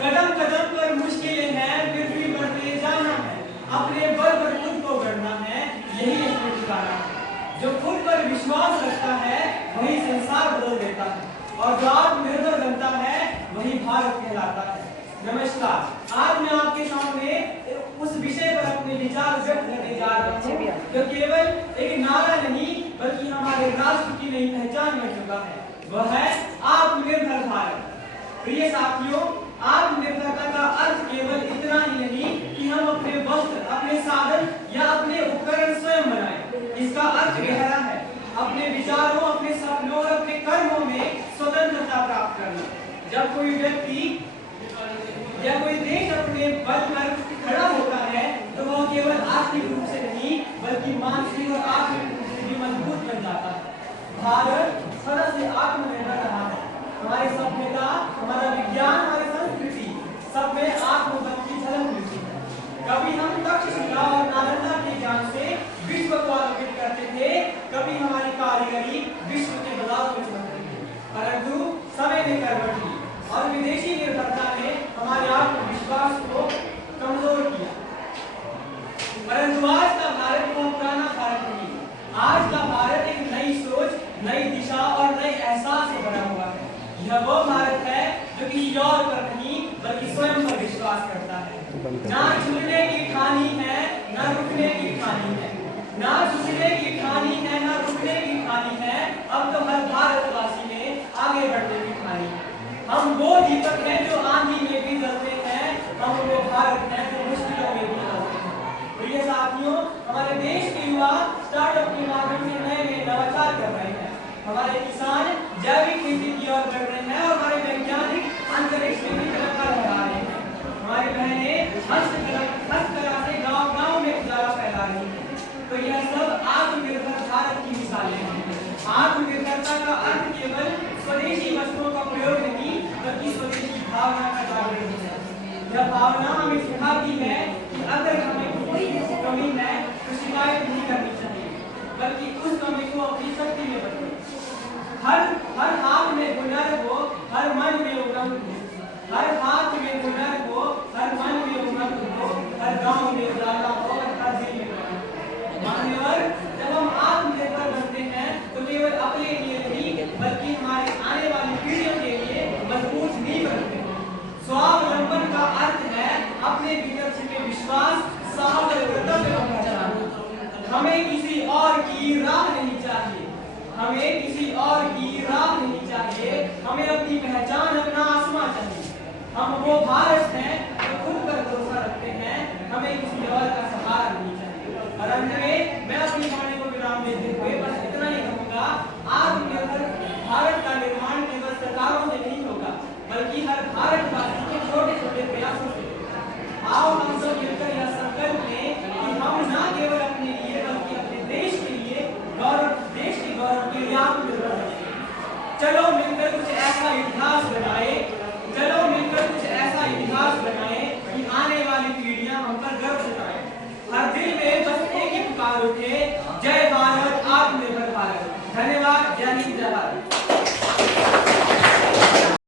कदम कदम पर मुश्किलें हैं, फिर भी बढ़ते जाना है। अपने बल पर खुद को गढ़ना है, यही अपने ठिकाना है। जो खुद पर विश्वास रखता है वही संसार बदल देता है, और जो आत्मनिर्भर बनता है वही भारत कहलाता है। नमस्कार, आज मैं आपके सामने उस विषय पर अपने विचार व्यक्त करने जा रहा हूँ जो केवल एक नारा नहीं बल्कि हमारे राष्ट्र की नई पहचान बन चुका है। वह है आत्मनिर्भर भारत। प्रिय साथियों, आत्मनिर्भरता का अर्थ केवल इतना ही नहीं कि हम अपने वस्त्र, अपने साधन या अपने उपकरण स्वयं बनाएं। इसका अर्थ गहरा है अपने विचारों, अपने सपनों और अपने कर्मों में स्वतंत्रता प्राप्त करना। जब कोई व्यक्ति या कोई देश अपने बल पर खड़ा होता है तो वह केवल आर्थिक रूप से नहीं बल्कि मानसिक और आत्मिक रूप से भी मजबूत बन जाता है। भारत सदा से आत्मनिर्भर रहा है। हमारे सभ्यता, हमारा विज्ञान, हमारी संस्कृति सब में आत्मबल की झलक मिलती है। कभी हम तक्षशिला और नालंदा के ज्ञान से विश्व को आलोकित करते थे, कभी हमारी कारीगरी विश्व के बाजारों में चमकती थी। परंतु समय ने करवट ली और विदेशी निर्भरता ने हमारे आत्मविश्वास को कमजोर किया। परंतु आज का भारत वो पुराना भारत नहीं। आज का भारत एक नई सोच, नई दिशा और नए एहसास से भरा हुआ है। यह वो भारत है जो किसी और पर नहीं बल्कि स्वयं पर विश्वास करता है। ना झुकने की ठानी है, ना रुकने की ठानी है। ना झुकने की ठानी है, ना रुकने की ठानी है। अब तो हर भारतवासी में आगे बढ़ने की ठानी है। हम वो दीपक हैं जो आंधी में भी जलते हैं, हम वो भारत हैं जो मुश्किलों में भी जलते हैं। प्रिय साथियों, हमारे देश के युवा स्टार्टअप के माध्यम से नए नए नवाचार कर रहे हैं। हमारे किसान जैविक खेती की ओर बढ़ रहे हैं और हमारे वैज्ञानिक अंतरिक्ष में भी तरक्की लगा रहे हैं। हमारी बहनें हस्तकला से गांव-गांव में उजाला फैला रही हैं। तो यह सब आत्मनिर्भर भारत की मिसालें हैं। आत्मनिर्भरता का अर्थ केवल स्वदेशी वस्तुओं का प्रयोग नहीं बल्कि स्वदेशी भावना का जागरण है। यह भावना हमें सिखाती है कि अगर हमें कोई कमी है तो शिकायत नहीं करनी चाहिए बल्कि उस कमी को अपनी शक्ति में बदलें। हर हाथ में हुनर हो, हर मन में उमंग हो। हर हाथ में हुनर हो, हर मन में उमंग हो। हर गांव में उजाला हो और हर दिल में प्रेम। मान्यवर, जब हम आत्मनिर्भर बनते हैं तो केवल अपने लिए नहीं बल्कि हमारी आने वाली पीढ़ियों के लिए मजबूत नींव बनते हैं। स्वावलंबन का अर्थ है अपने भीतर छिपे विश्वास, साहस और कर्तव्य को पहचानना। हमें किसी और की राह नहीं चाहिए। हमें किसी और की राह नहीं चाहिए। हमें अपनी पहचान, अपना आसमां चाहिए। हम वो भारत हैं